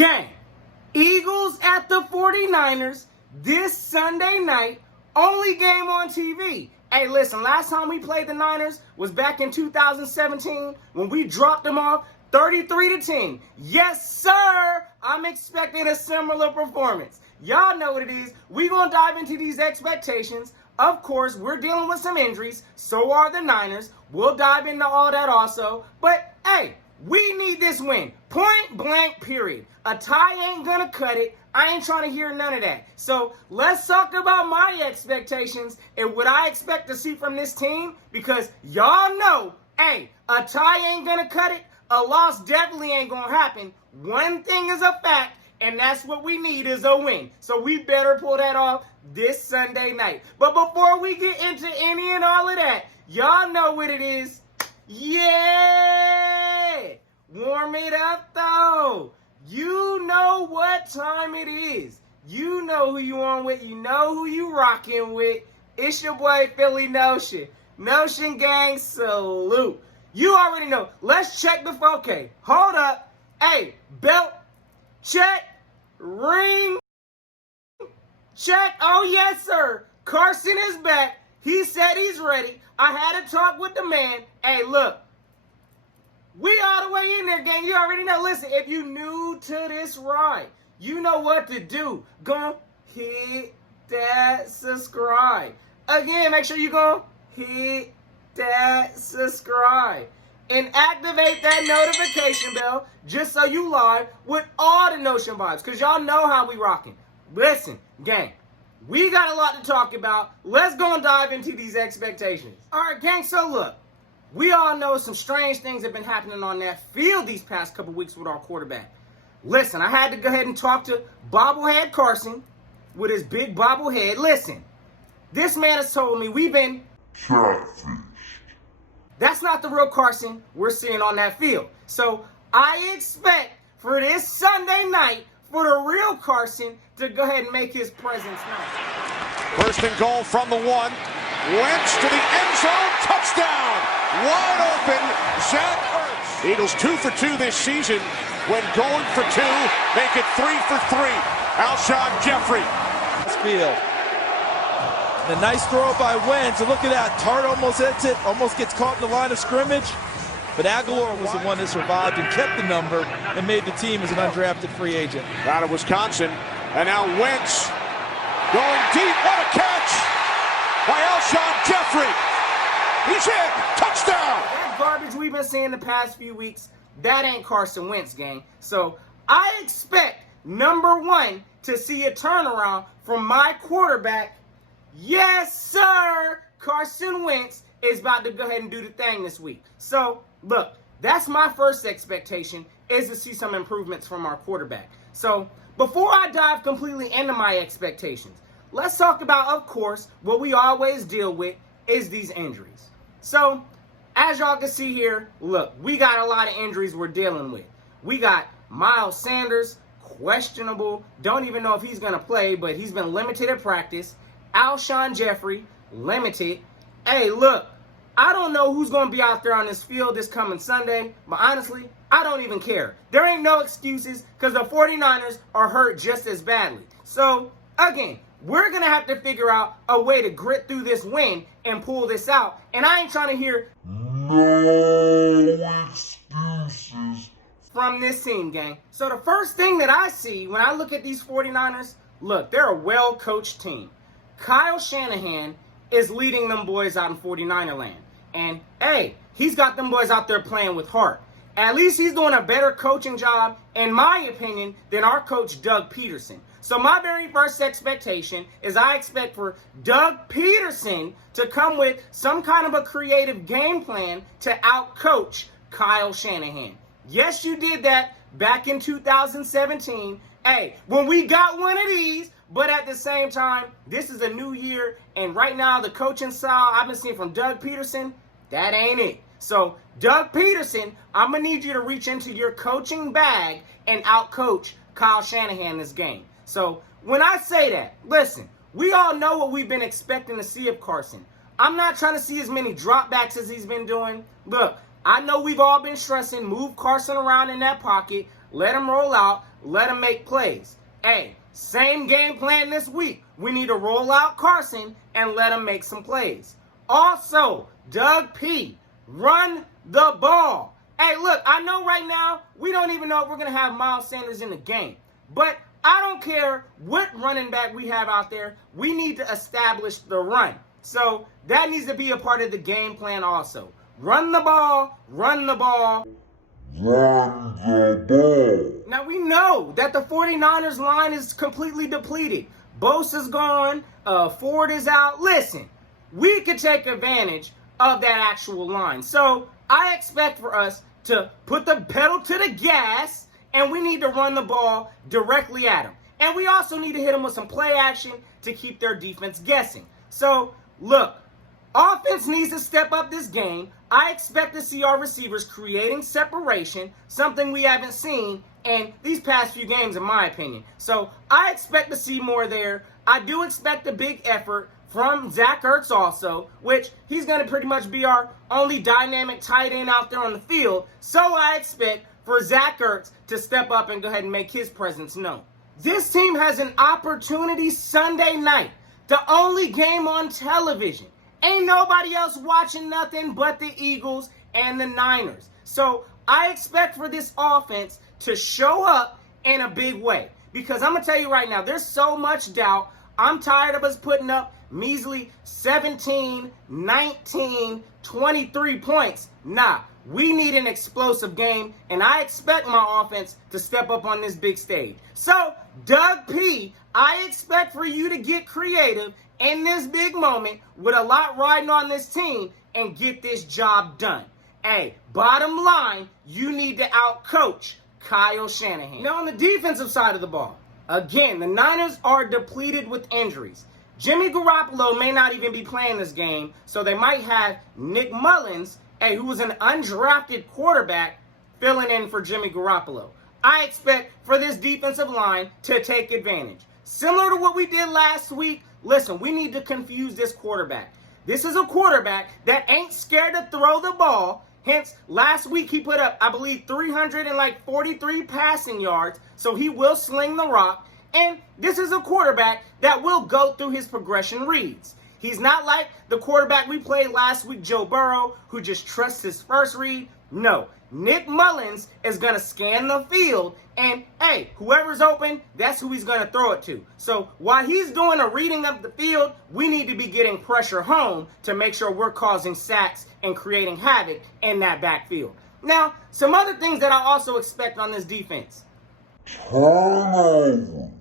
Gang, Eagles at the 49ers this Sunday night, only game on TV. Hey, listen, last time we played the Niners was back in 2017 when we dropped them off 33-10. Yes, sir, I'm expecting a similar performance. Y'all know what it is. We're going to dive into these expectations. Of course, we're dealing with some injuries. So are the Niners. We'll dive into all that also. But, hey, we need this win. Point blank, period. A tie ain't going to cut it. I ain't trying to hear none of that. So let's talk about my expectations and what I expect to see from this team, because y'all know, hey, a tie ain't going to cut it. A loss definitely ain't going to happen. One thing is a fact, and that's what we need is a win. So we better pull that off this Sunday night. But before we get into any and all of that, y'all know what it is. Yeah! Warm it up, though. You know what time it is. You know who you on with. You know who you rocking with. It's your boy, phillynotion. Notion gang, salute. You already know. Let's check the phone. Okay, hold up. Hey, belt, check. Ring, check. Oh, yes, sir. Carson is back. He said he's ready. I had a talk with the man. Hey, look. We all the way in there, gang. You already know. Listen, if you new to this ride, you know what to do. Go hit that subscribe. Again, make sure you go hit that subscribe and activate that notification bell just so you live with all the Notion vibes, because y'all know how we rocking. Listen, gang, we got a lot to talk about. Let's go and dive into these expectations. All right, gang, so look. We all know some strange things have been happening on that field these past couple weeks with our quarterback. Listen, I had to go ahead and talk to bobblehead Carson with his big bobblehead. Listen, this man has told me we've been catfished. That's not the real Carson we're seeing on that field. So I expect for this Sunday night for the real Carson to go ahead and make his presence known. First and goal from the one. Wentz to the end zone. Touchdown. Wide open, Zach Ertz. Eagles 2 for 2 this season. When going for 2, make it 3 for 3. Alshon Jeffrey. Field. The nice throw by Wentz. And look at that. Tart almost hits it. Almost gets caught in the line of scrimmage. But Aguilar was the one that survived and kept the number and made the team as an undrafted free agent. Out of Wisconsin. And now Wentz going deep. What a catch by Alshon Jeffrey. He's in. Touchdown. That garbage we've been seeing the past few weeks, that ain't Carson Wentz, gang. So I expect, number one, to see a turnaround from my quarterback. Yes, sir. Carson Wentz is about to go ahead and do the thing this week. So, look, that's my first expectation, is to see some improvements from our quarterback. So, before I dive completely into my expectations, let's talk about, of course, what we always deal with is these injuries. So, as y'all can see here, look, we got a lot of injuries we're dealing with. We got Miles Sanders, questionable. Don't even know if he's going to play, but he's been limited at practice. Alshon Jeffrey, limited. Hey, look, I don't know who's going to be out there on this field this coming Sunday, but honestly, I don't even care. There ain't no excuses because the 49ers are hurt just as badly. So, again, we're going to have to figure out a way to grit through this win and pull this out. And I ain't trying to hear no excuses from this team, gang. So the first thing that I see when I look at these 49ers, look, they're a well-coached team. Kyle Shanahan is leading them boys out in 49er land. And, hey, he's got them boys out there playing with heart. At least he's doing a better coaching job, in my opinion, than our coach, Doug Peterson. So my very first expectation is I expect for Doug Peterson to come with some kind of a creative game plan to outcoach Kyle Shanahan. Yes, you did that back in 2017. Hey, when we got one of these, but at the same time, this is a new year, and right now the coaching style I've been seeing from Doug Peterson, that ain't it. So, Doug Peterson, I'm going to need you to reach into your coaching bag and outcoach Kyle Shanahan this game. So, when I say that, listen, we all know what we've been expecting to see of Carson. I'm not trying to see as many dropbacks as he's been doing. Look, I know we've all been stressing, move Carson around in that pocket, let him roll out. let him make plays. Hey, same game plan this week. We need to roll out Carson and let him make some plays. Also, Doug P., run the ball. Hey, look, I know right now we don't even know if we're going to have Miles Sanders in the game. But I don't care what running back we have out there. We need to establish the run. So that needs to be a part of the game plan also. Run the ball, run the ball. Run the ball. Now we know that the 49ers line is completely depleted. Bosa's gone, Ford is out. Listen, we could take advantage of that actual line. So I expect for us to put the pedal to the gas, and we need to run the ball directly at them. And we also need to hit them with some play action to keep their defense guessing. So, look, offense needs to step up this game. I expect to see our receivers creating separation, something we haven't seen in these past few games, in my opinion. So, I expect to see more there. I do expect a big effort from Zach Ertz also, which he's going to pretty much be our only dynamic tight end out there on the field. So I expect for Zach Ertz to step up and go ahead and make his presence known. This team has an opportunity Sunday night, the only game on television. Ain't nobody else watching nothing but the Eagles and the Niners. So I expect for this offense to show up in a big way. Because I'm going to tell you right now, there's so much doubt. I'm tired of us putting up measly 17, 19, 23 points. Nah, we need an explosive game, and I expect my offense to step up on this big stage. So, Doug P., I expect for you to get creative in this big moment with a lot riding on this team and get this job done. Hey, bottom line, you need to outcoach Kyle Shanahan. Now, on the defensive side of the ball, again, the Niners are depleted with injuries. Jimmy Garoppolo may not even be playing this game, so they might have Nick Mullins, who was an undrafted quarterback, filling in for Jimmy Garoppolo. I expect for this defensive line to take advantage. Similar to what we did last week, listen, we need to confuse this quarterback. This is a quarterback that ain't scared to throw the ball. Hence, last week he put up, I believe, 343 passing yards, so he will sling the rock. And this is a quarterback that will go through his progression reads. He's not like the quarterback we played last week, Joe Burrow, who just trusts his first read. No, Nick Mullins is going to scan the field, and, hey, whoever's open, that's who he's going to throw it to. So while he's doing a reading of the field, we need to be getting pressure home to make sure we're causing sacks and creating havoc in that backfield. Now, some other things that I also expect on this defense. Turnovers.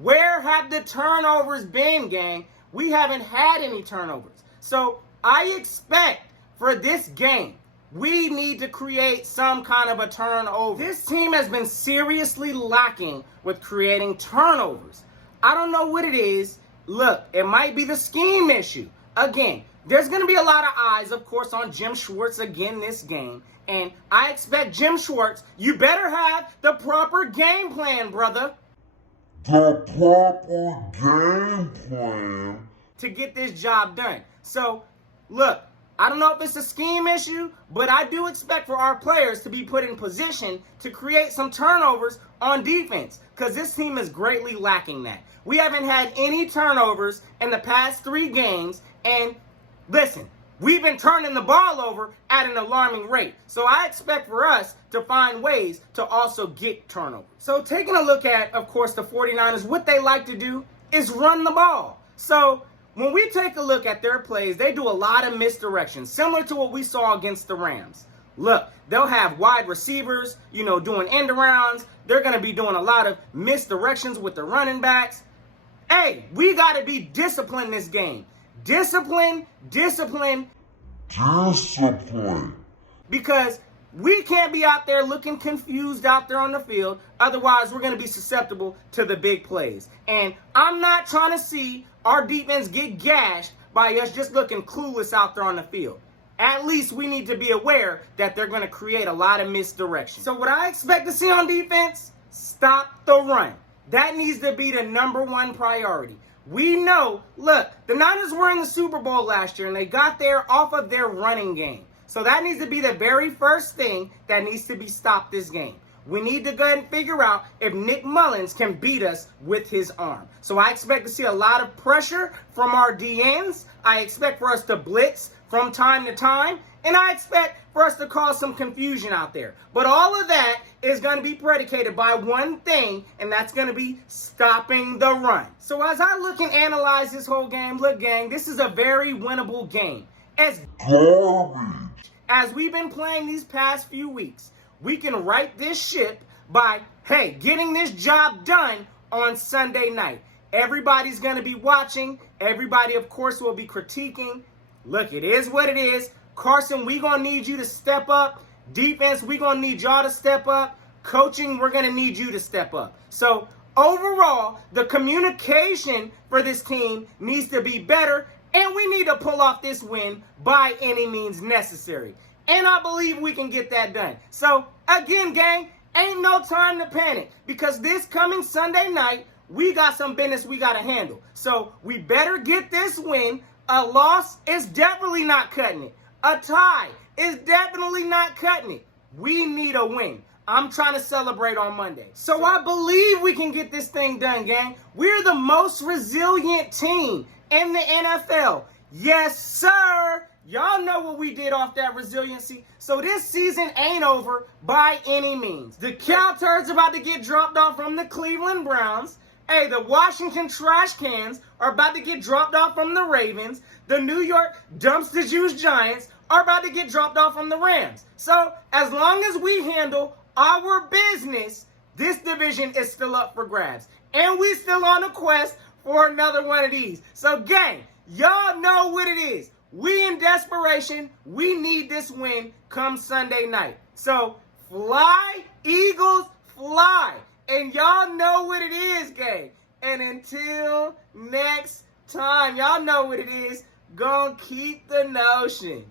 Where have the turnovers been, gang? We haven't had any turnovers. So I expect for this game, we need to create some kind of a turnover. This team has been seriously lacking with creating turnovers. I don't know what it is. Look, it might be the scheme issue. Again, there's going to be a lot of eyes, of course, on Jim Schwartz again this game. And I expect Jim Schwartz, you better have the proper game plan, brother. The proper game plan To get this job done. So, look, I don't know if it's a scheme issue, but I do expect for our players to be put in position to create some turnovers on defense, because this team is greatly lacking that. We haven't had any turnovers in the past 3 games, and listen, we've been turning the ball over at an alarming rate. So I expect for us to find ways to also get turnovers. So taking a look at, of course, the 49ers, what they like to do is run the ball. So when we take a look at their plays, they do a lot of misdirections, similar to what we saw against the Rams. Look, they'll have wide receivers, doing end arounds. They're going to be doing a lot of misdirections with the running backs. Hey, we got to be disciplined this game. Discipline. Because we can't be out there looking confused out there on the field. Otherwise, we're going to be susceptible to the big plays. And I'm not trying to see our defense get gashed by us just looking clueless out there on the field. At least we need to be aware that they're going to create a lot of misdirection. So what I expect to see on defense, stop the run. That needs to be the #1 priority. We know, look, the Niners were in the Super Bowl last year, and they got there off of their running game. So that needs to be the very first thing that needs to be stopped this game. we need to go ahead and figure out if Nick Mullins can beat us with his arm. So I expect to see a lot of pressure from our DNs. I expect for us to blitz from time to time. And I expect for us to cause some confusion out there. But all of that is going to be predicated by one thing, and that's going to be stopping the run. So as I look and analyze this whole game, look, gang, this is a very winnable game. As we've been playing these past few weeks, we can right this ship by, hey, getting this job done on Sunday night. Everybody's going to be watching. Everybody, of course, will be critiquing. Look, it is what it is. Carson, we're going to need you to step up. Defense, we're going to need y'all to step up. Coaching, we're going to need you to step up. So, overall, the communication for this team needs to be better, and we need to pull off this win by any means necessary. And I believe we can get that done. So, again, gang, ain't no time to panic, because this coming Sunday night, we got some business we got to handle. So, we better get this win. A loss is definitely not cutting it. A tie is definitely not cutting it. We need a win. I'm trying to celebrate on Monday. So I believe we can get this thing done, gang. We're the most resilient team in the NFL. Yes, sir. Y'all know what we did off that resiliency. So this season ain't over by any means. The Cowturds about to get dropped off from the Cleveland Browns. Hey, the Washington Trash Cans are about to get dropped off from the Ravens. The New York Dumpster Juice Giants are about to get dropped off from the Rams. So, as long as we handle our business, this division is still up for grabs. And we still on a quest for another one of these. So, gang, y'all know what it is. We in desperation. We need this win come Sunday night. So, fly, Eagles, fly. And y'all know what it is, gang. And until next time, y'all know what it is. Gonna keep the notion.